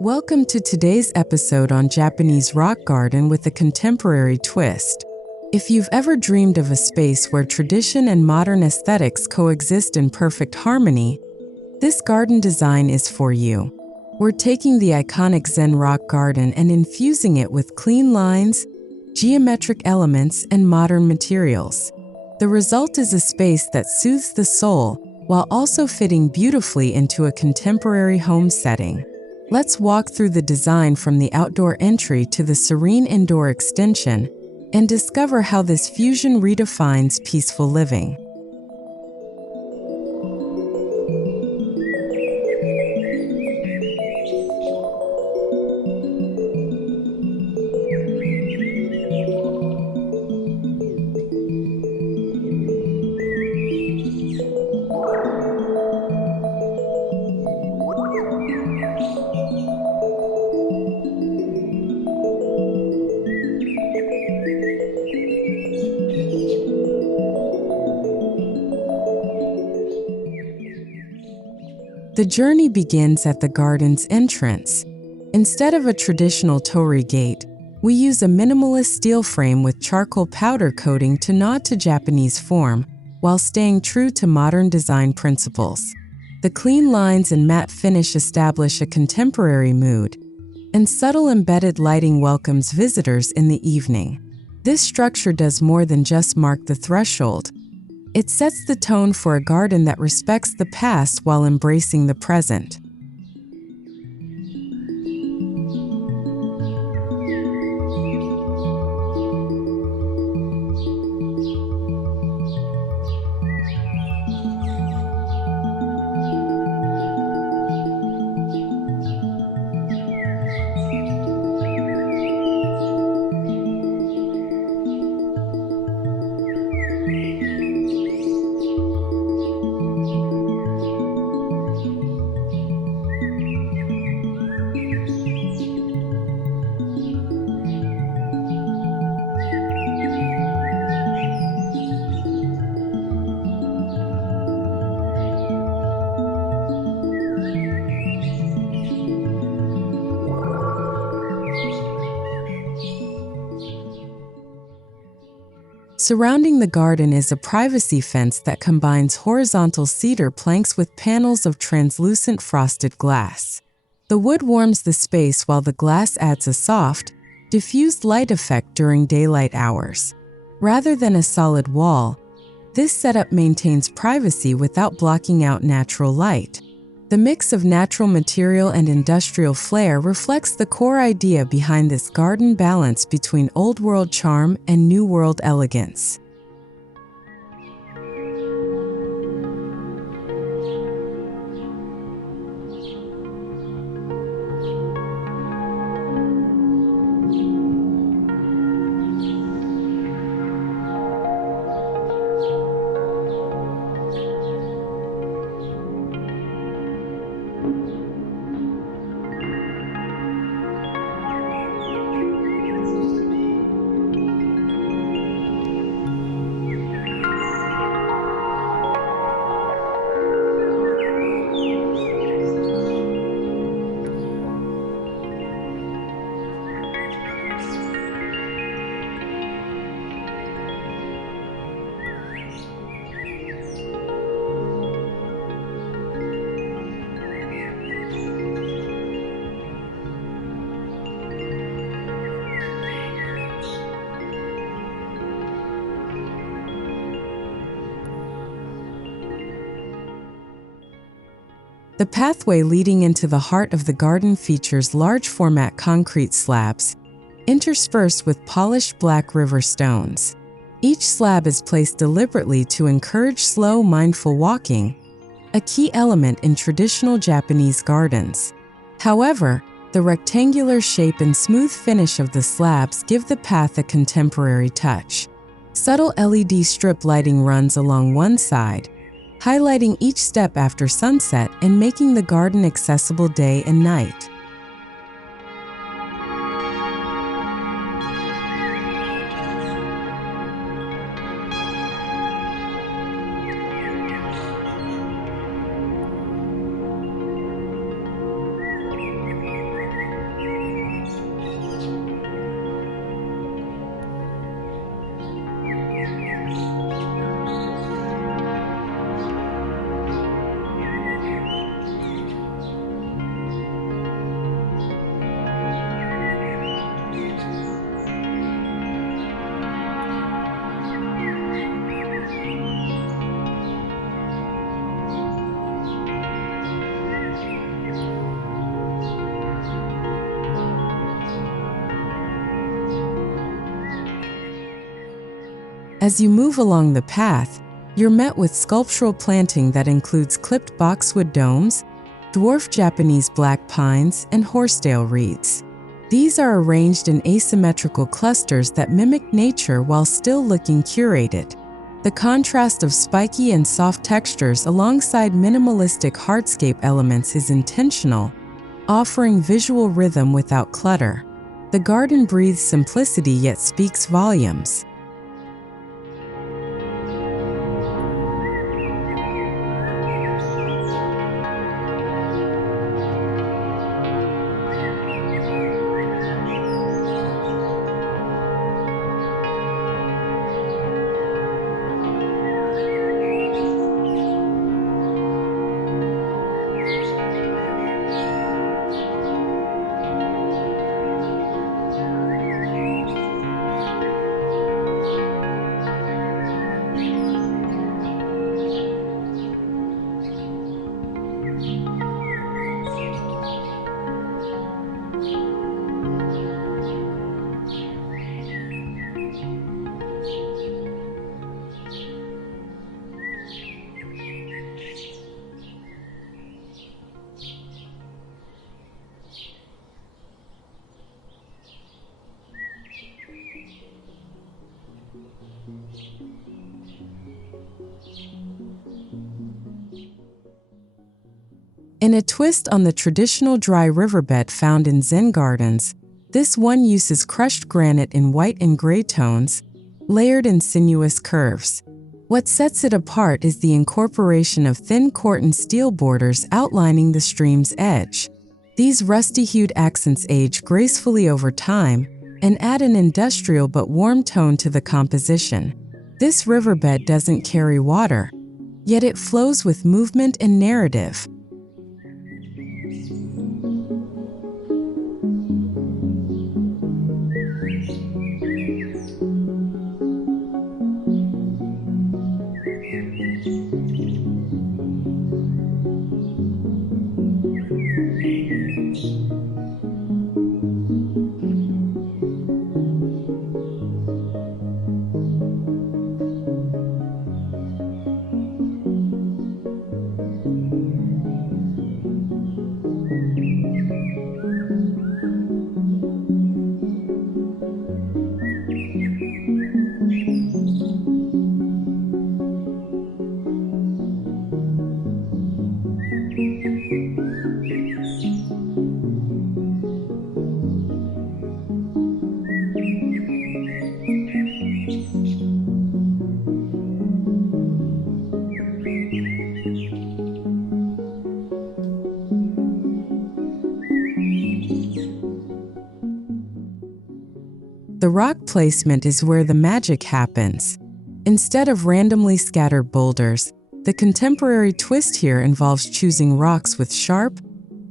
Welcome to today's episode on Japanese rock garden with a contemporary twist. If you've ever dreamed of a space where tradition and modern aesthetics coexist in perfect harmony, this garden design is for you. We're taking the iconic Zen rock garden and infusing it with clean lines, geometric elements, and modern materials. The result is a space that soothes the soul while also fitting beautifully into a contemporary home setting. Let's walk through the design from the outdoor entry to the serene indoor extension and discover how this fusion redefines peaceful living. The journey begins at the garden's entrance. Instead of a traditional torii gate, we use a minimalist steel frame with charcoal powder coating to nod to Japanese form while staying true to modern design principles. The clean lines and matte finish establish a contemporary mood, and subtle embedded lighting welcomes visitors in the evening. This structure does more than just mark the threshold. It sets the tone for a garden that respects the past while embracing the present. Surrounding the garden is a privacy fence that combines horizontal cedar planks with panels of translucent frosted glass. The wood warms the space while the glass adds a soft, diffused light effect during daylight hours. Rather than a solid wall, this setup maintains privacy without blocking out natural light. The mix of natural material and industrial flair reflects the core idea behind this garden balance between old-world charm and new-world elegance. The pathway leading into the heart of the garden features large-format concrete slabs, interspersed with polished black river stones. Each slab is placed deliberately to encourage slow, mindful walking, a key element in traditional Japanese gardens. However, the rectangular shape and smooth finish of the slabs give the path a contemporary touch. Subtle LED strip lighting runs along one side, highlighting each step after sunset and making the garden accessible day and night. As you move along the path, you're met with sculptural planting that includes clipped boxwood domes, dwarf Japanese black pines, and horsetail reeds. These are arranged in asymmetrical clusters that mimic nature while still looking curated. The contrast of spiky and soft textures alongside minimalistic hardscape elements is intentional, offering visual rhythm without clutter. The garden breathes simplicity yet speaks volumes. In a twist on the traditional dry riverbed found in Zen gardens, this one uses crushed granite in white and gray tones, layered in sinuous curves. What sets it apart is the incorporation of thin corten steel borders outlining the stream's edge. These rusty-hued accents age gracefully over time and add an industrial but warm tone to the composition. This riverbed doesn't carry water, yet it flows with movement and narrative. The rock placement is where the magic happens. Instead of randomly scattered boulders, the contemporary twist here involves choosing rocks with sharp,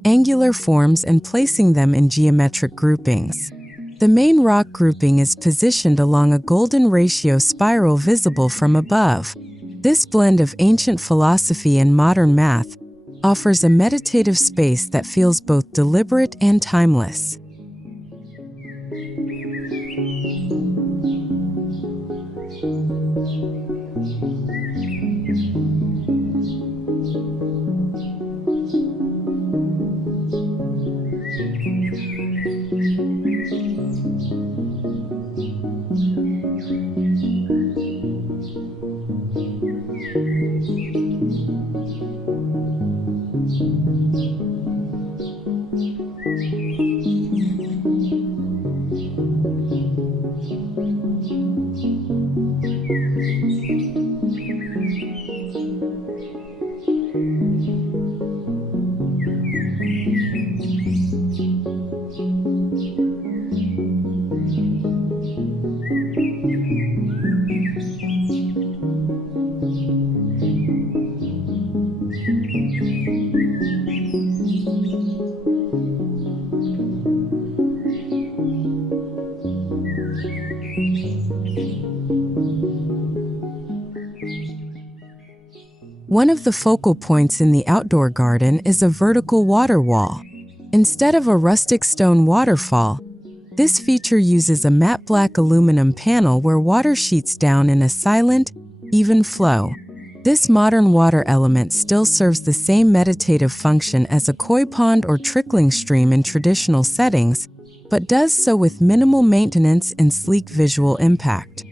angular forms and placing them in geometric groupings. The main rock grouping is positioned along a golden ratio spiral visible from above. This blend of ancient philosophy and modern math offers a meditative space that feels both deliberate and timeless. One of the focal points in the outdoor garden is a vertical water wall. Instead of a rustic stone waterfall, this feature uses a matte black aluminum panel where water sheets down in a silent, even flow. This modern water element still serves the same meditative function as a koi pond or trickling stream in traditional settings, but does so with minimal maintenance and sleek visual impact.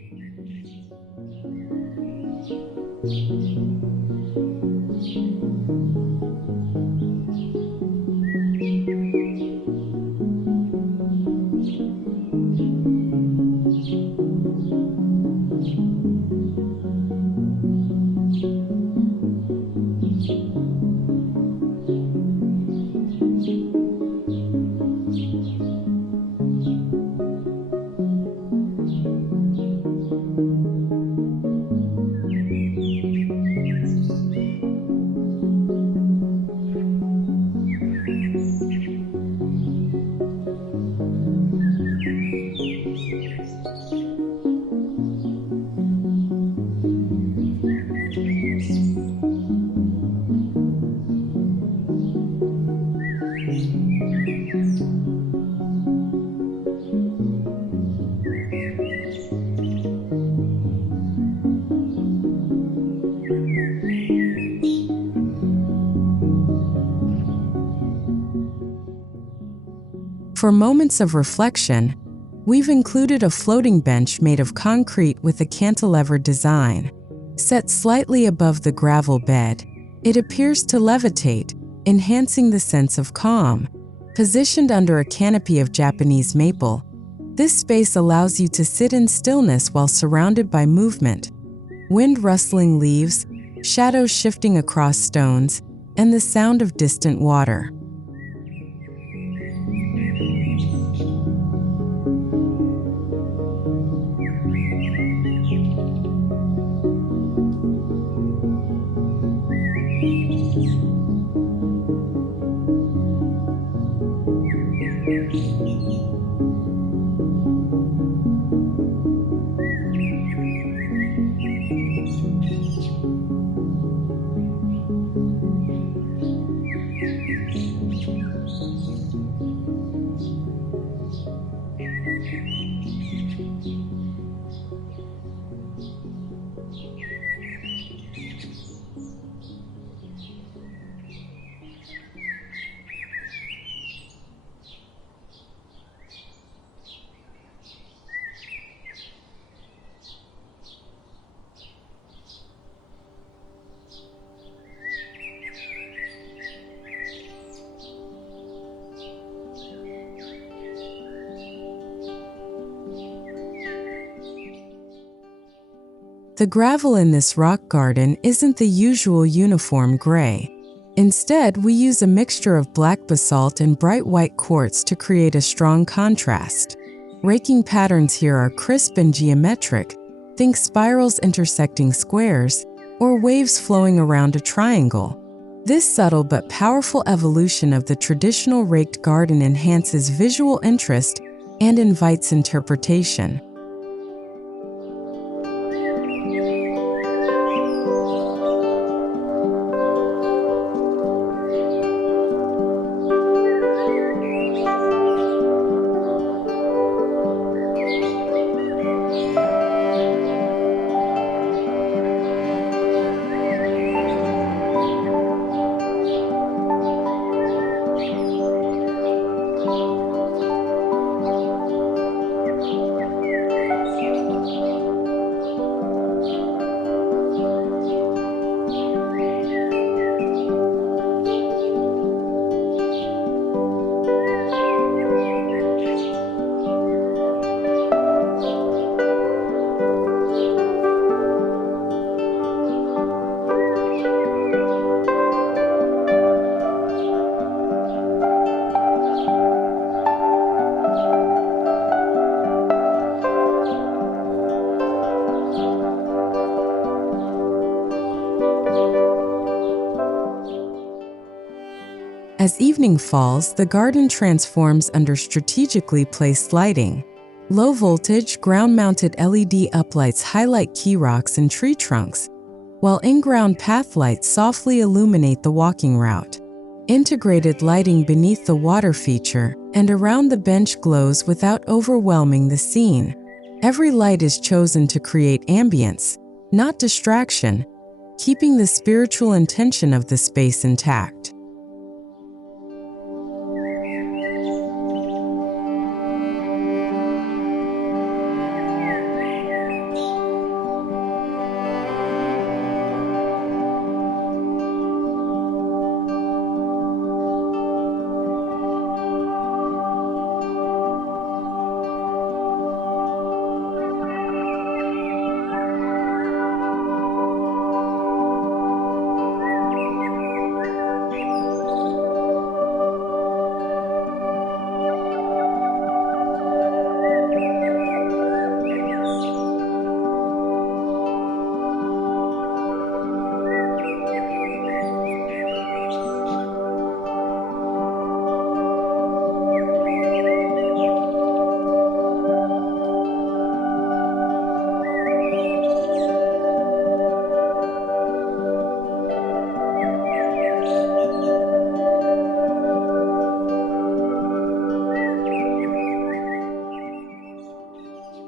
For moments of reflection, we've included a floating bench made of concrete with a cantilever design. Set slightly above the gravel bed, it appears to levitate, enhancing the sense of calm. Positioned under a canopy of Japanese maple, this space allows you to sit in stillness while surrounded by movement. Wind rustling leaves, shadows shifting across stones, and the sound of distant water. The gravel in this rock garden isn't the usual uniform gray. Instead, we use a mixture of black basalt and bright white quartz to create a strong contrast. Raking patterns here are crisp and geometric. Think spirals intersecting squares, or waves flowing around a triangle. This subtle but powerful evolution of the traditional raked garden enhances visual interest and invites interpretation. As evening falls, the garden transforms under strategically placed lighting. Low-voltage, ground-mounted LED uplights highlight key rocks and tree trunks, while in-ground path lights softly illuminate the walking route. Integrated lighting beneath the water feature and around the bench glows without overwhelming the scene. Every light is chosen to create ambience, not distraction, keeping the spiritual intention of the space intact.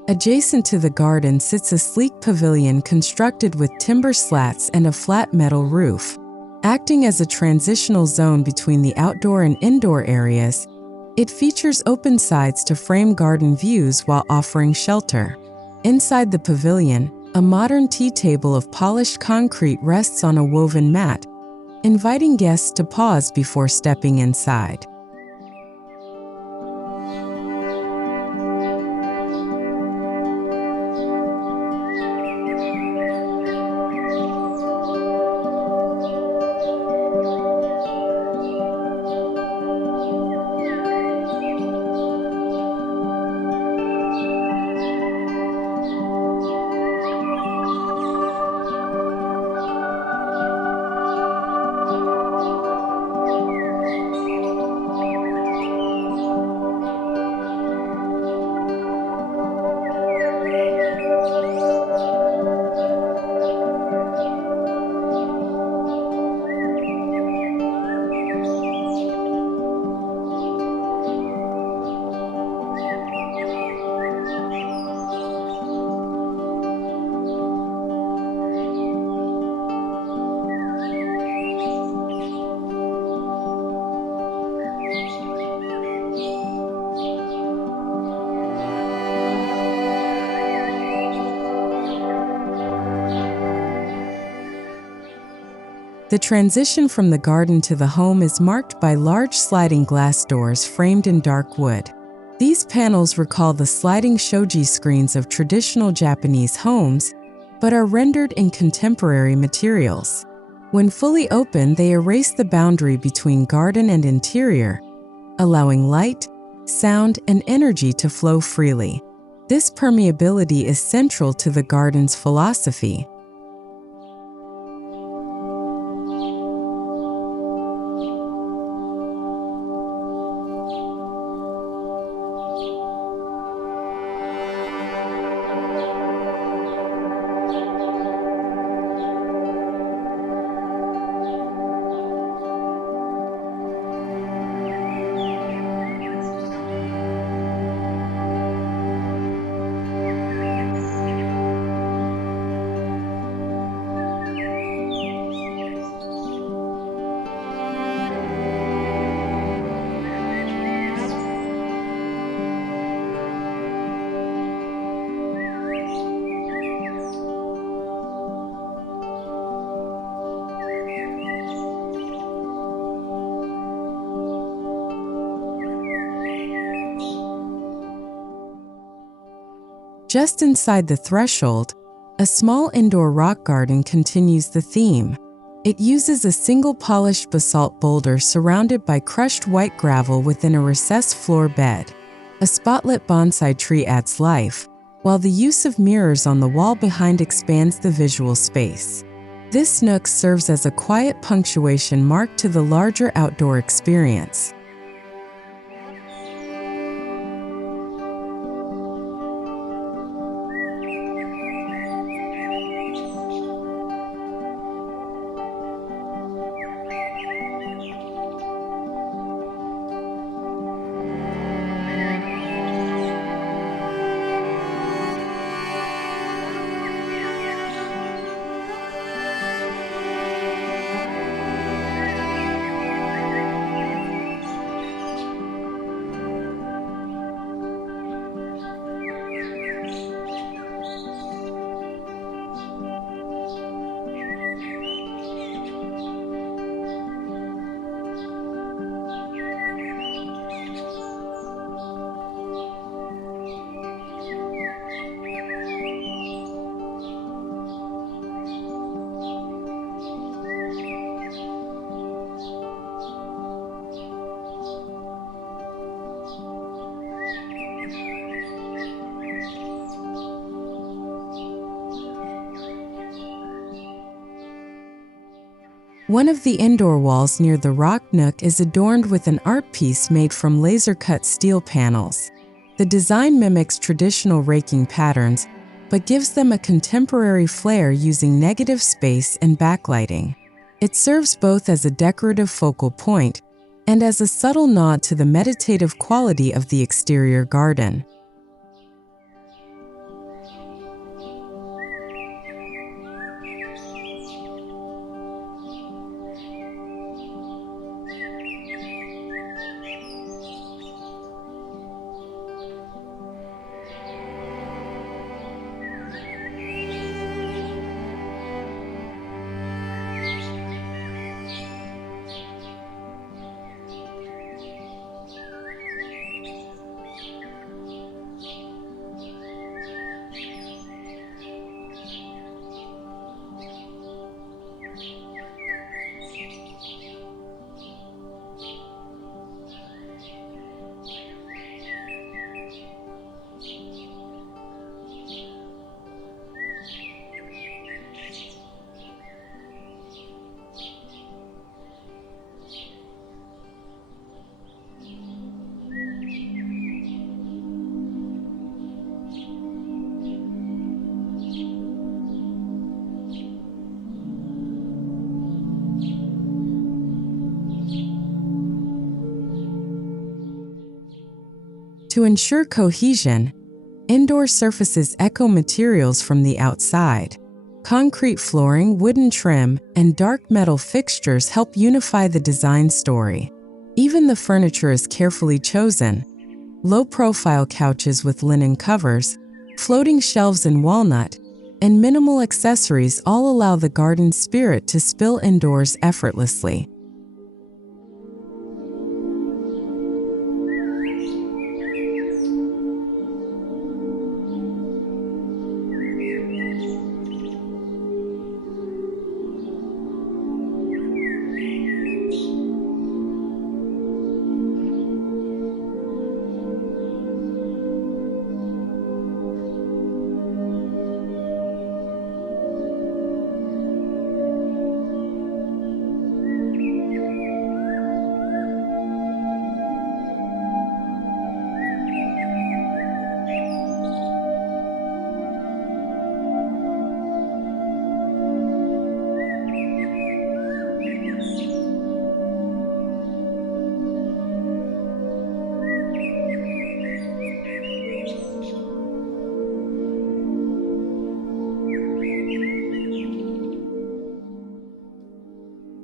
Adjacent to the garden sits a sleek pavilion constructed with timber slats and a flat metal roof. Acting as a transitional zone between the outdoor and indoor areas, it features open sides to frame garden views while offering shelter. Inside the pavilion, a modern tea table of polished concrete rests on a woven mat, inviting guests to pause before stepping inside. The transition from the garden to the home is marked by large sliding glass doors framed in dark wood. These panels recall the sliding shoji screens of traditional Japanese homes, but are rendered in contemporary materials. When fully open, they erase the boundary between garden and interior, allowing light, sound, and energy to flow freely. This permeability is central to the garden's philosophy. Just inside the threshold, a small indoor rock garden continues the theme. It uses a single polished basalt boulder surrounded by crushed white gravel within a recessed floor bed. A spotlit bonsai tree adds life, while the use of mirrors on the wall behind expands the visual space. This nook serves as a quiet punctuation mark to the larger outdoor experience. One of the indoor walls near the rock nook is adorned with an art piece made from laser-cut steel panels. The design mimics traditional raking patterns, but gives them a contemporary flair using negative space and backlighting. It serves both as a decorative focal point and as a subtle nod to the meditative quality of the exterior garden. To ensure cohesion, indoor surfaces echo materials from the outside. Concrete flooring, wooden trim, and dark metal fixtures help unify the design story. Even the furniture is carefully chosen. Low-profile couches with linen covers, floating shelves in walnut, and minimal accessories all allow the garden spirit to spill indoors effortlessly.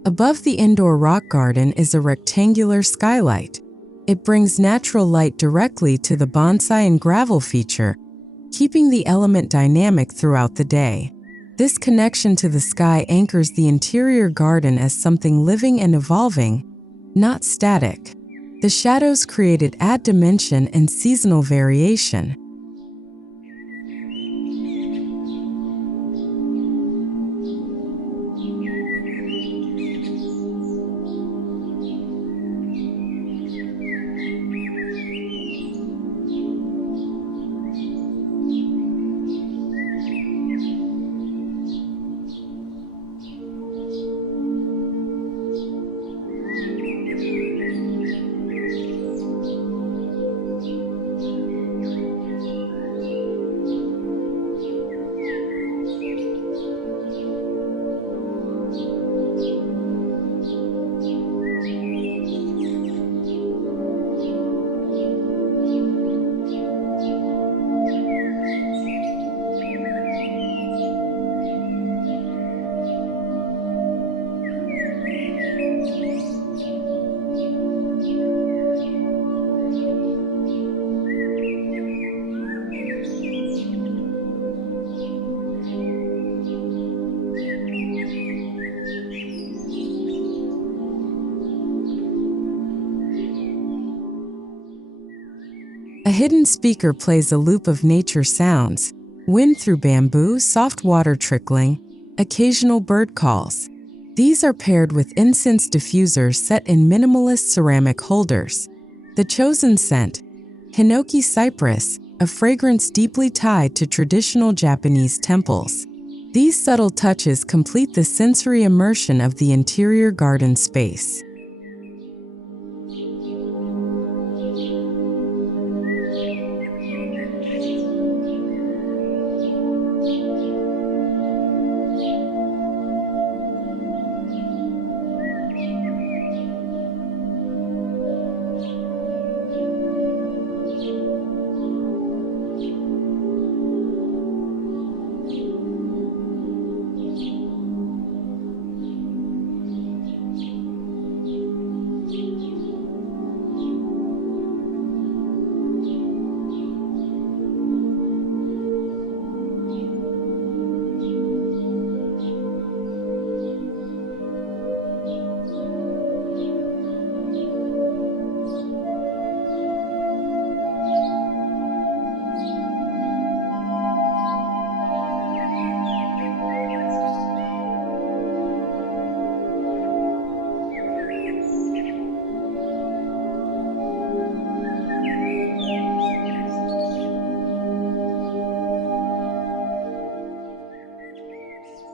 Above the indoor rock garden is a rectangular skylight. It brings natural light directly to the bonsai and gravel feature, keeping the element dynamic throughout the day. This connection to the sky anchors the interior garden as something living and evolving, not static. The shadows created add dimension and seasonal variation. A hidden speaker plays a loop of nature sounds: wind through bamboo, soft water trickling, occasional bird calls. These are paired with incense diffusers set in minimalist ceramic holders. The chosen scent, Hinoki cypress, a fragrance deeply tied to traditional Japanese temples. These subtle touches complete the sensory immersion of the interior garden space.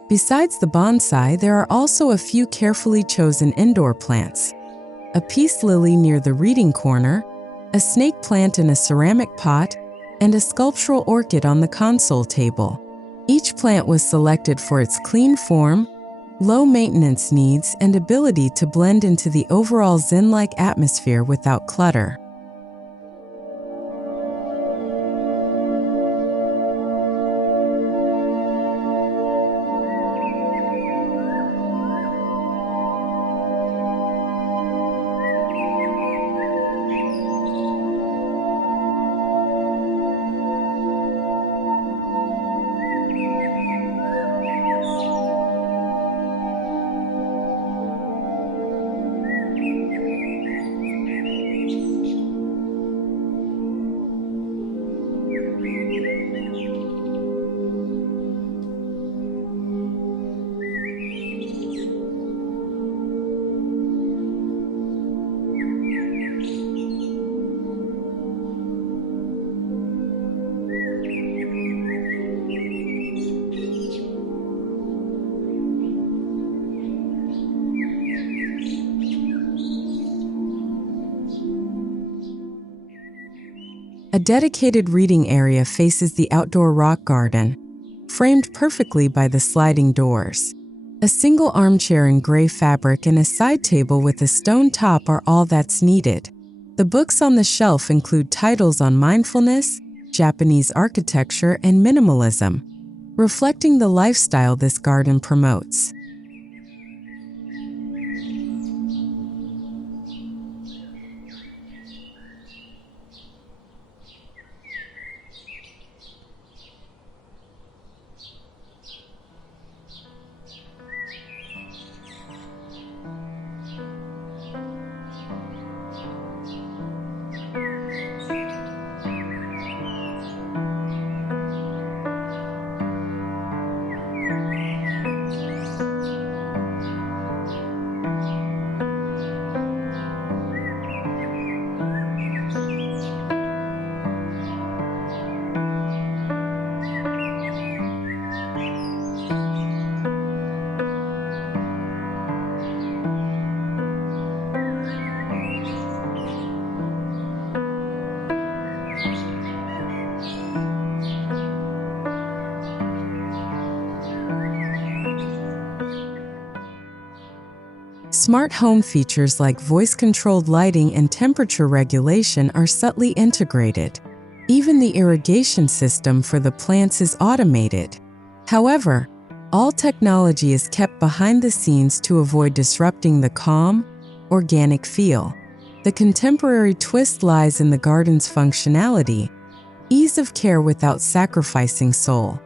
Besides the bonsai, there are also a few carefully chosen indoor plants. A peace lily near the reading corner, a snake plant in a ceramic pot, and a sculptural orchid on the console table. Each plant was selected for its clean form, low maintenance needs, and ability to blend into the overall Zen-like atmosphere without clutter. A dedicated reading area faces the outdoor rock garden, framed perfectly by the sliding doors. A single armchair in gray fabric and a side table with a stone top are all that's needed. The books on the shelf include titles on mindfulness, Japanese architecture, and minimalism, reflecting the lifestyle this garden promotes. Smart home features like voice-controlled lighting and temperature regulation are subtly integrated. Even the irrigation system for the plants is automated. However, all technology is kept behind the scenes to avoid disrupting the calm, organic feel. The contemporary twist lies in the garden's functionality, ease of care without sacrificing soul.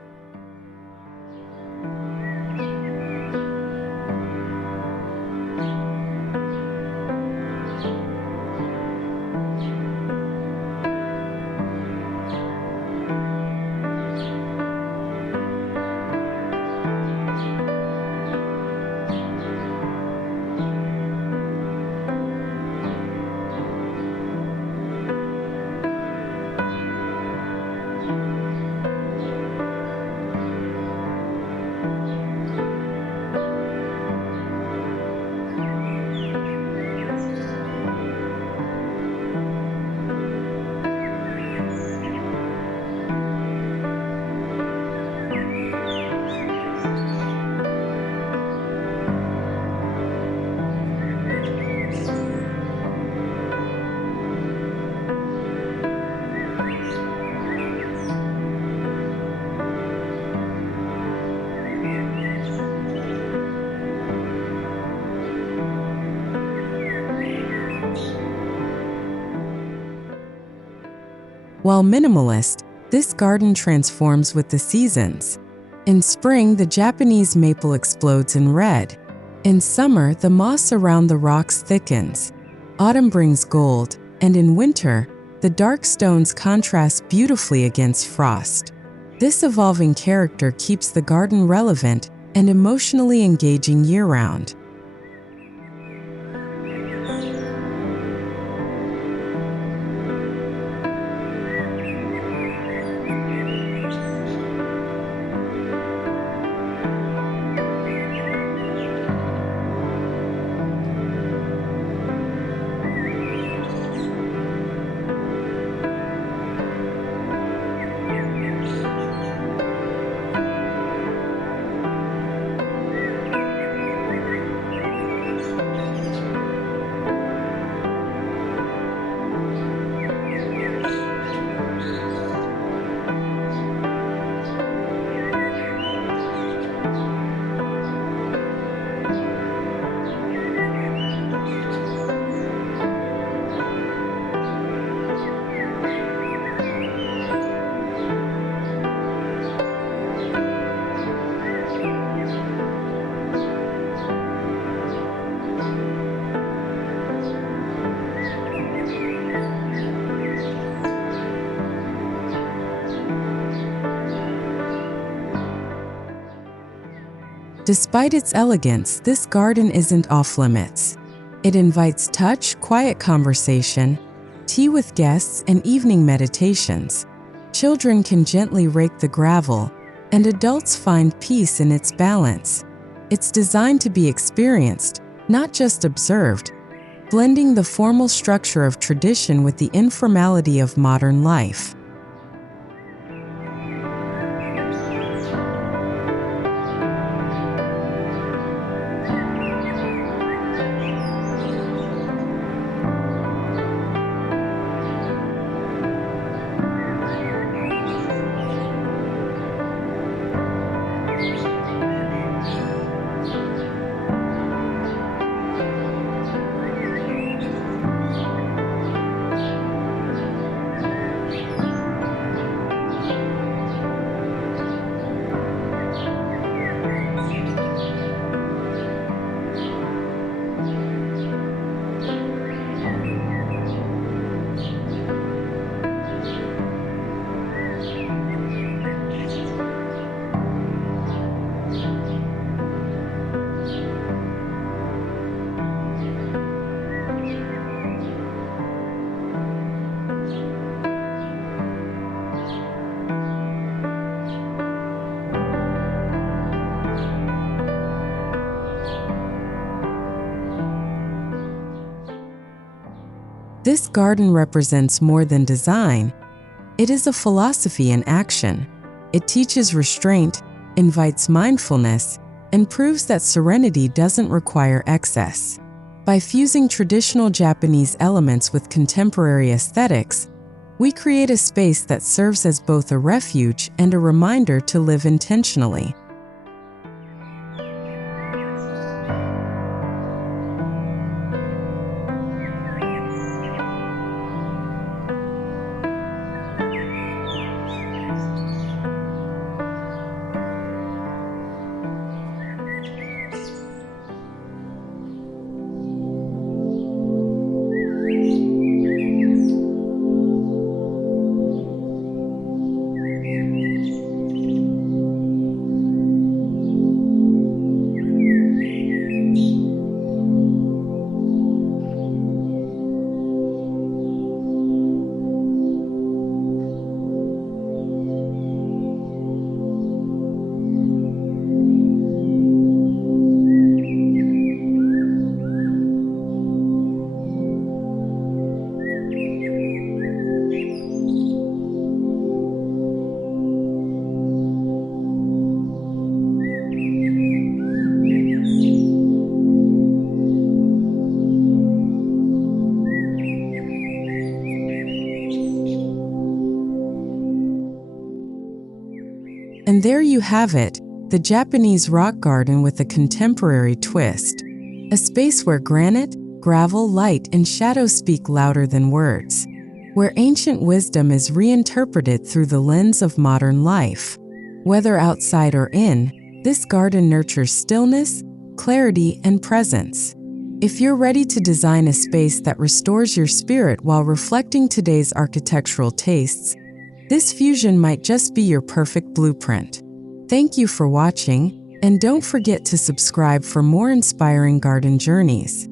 While minimalist, this garden transforms with the seasons. In spring, the Japanese maple explodes in red. In summer, the moss around the rocks thickens. Autumn brings gold, and in winter, the dark stones contrast beautifully against frost. This evolving character keeps the garden relevant and emotionally engaging year-round. Despite its elegance, this garden isn't off-limits. It invites touch, quiet conversation, tea with guests, and evening meditations. Children can gently rake the gravel, and adults find peace in its balance. It's designed to be experienced, not just observed, blending the formal structure of tradition with the informality of modern life. This garden represents more than design. It is a philosophy in action. It teaches restraint, invites mindfulness, and proves that serenity doesn't require excess. By fusing traditional Japanese elements with contemporary aesthetics, we create a space that serves as both a refuge and a reminder to live intentionally. And there you have it, the Japanese rock garden with a contemporary twist. A space where granite, gravel, light, and shadow speak louder than words. where ancient wisdom is reinterpreted through the lens of modern life. Whether outside or in, this garden nurtures stillness, clarity, and presence. If you're ready to design a space that restores your spirit while reflecting today's architectural tastes, this fusion might just be your perfect blueprint. Thank you for watching, and don't forget to subscribe for more inspiring garden journeys.